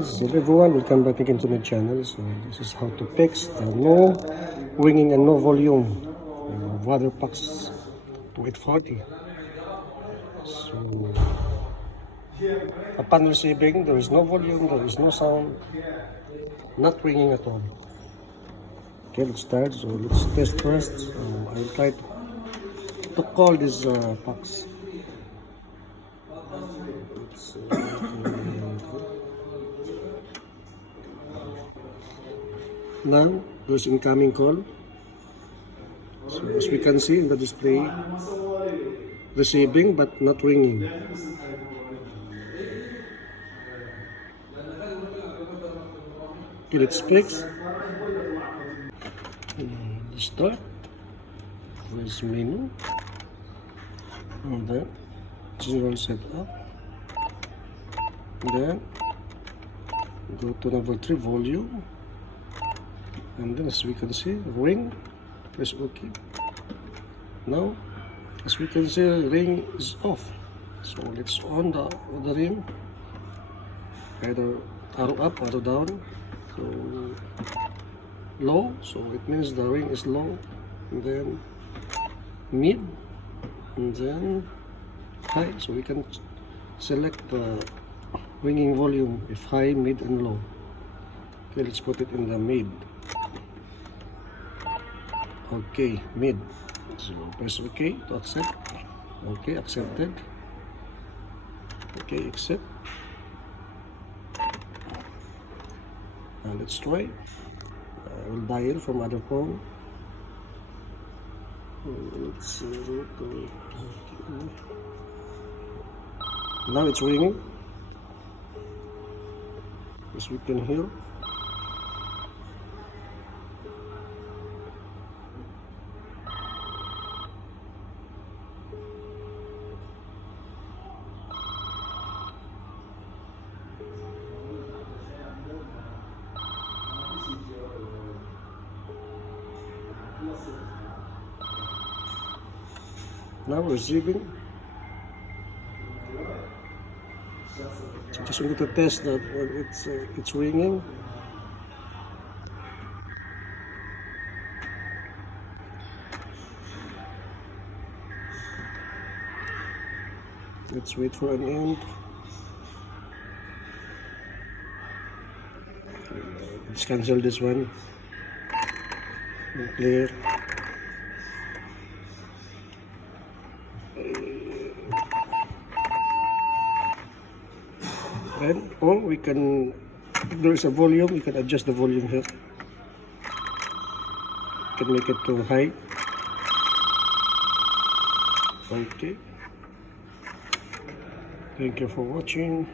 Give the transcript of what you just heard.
guys, hello everyone, welcome back again to my channel. So this is how to fix the no ringing and no volume Brother IntelliFAX to 840. So upon receiving, there is no volume, there is no sound, not ringing at all. Okay, let's start. So let's test first. I'll try to call this fax. Now, there's incoming call. So as we can see in the display, receiving but not ringing. Okay, let's fix. Start. Press menu. And then general setup. Then go to number 3, volume. And then as we can see, ring, press OK. Now, as we can see, ring is off. So let's on the ring, either arrow up, arrow down. So low, so it means the ring is low. And then mid, and then high. So we can select the ringing volume if high, mid, and low. Okay, let's put it in the mid. Okay, mid. So press OK to accept. Okay, accepted. Okay, accept. And let's try. We'll dial from other phone. Let's now it's ringing. As we can hear. Now receiving. So just wanted to test that it's ringing. Let's wait for an end. Let's cancel this one. And clear. And we can, if there is a volume, we can adjust the volume here. You can make it to high. Okay. Thank you for watching.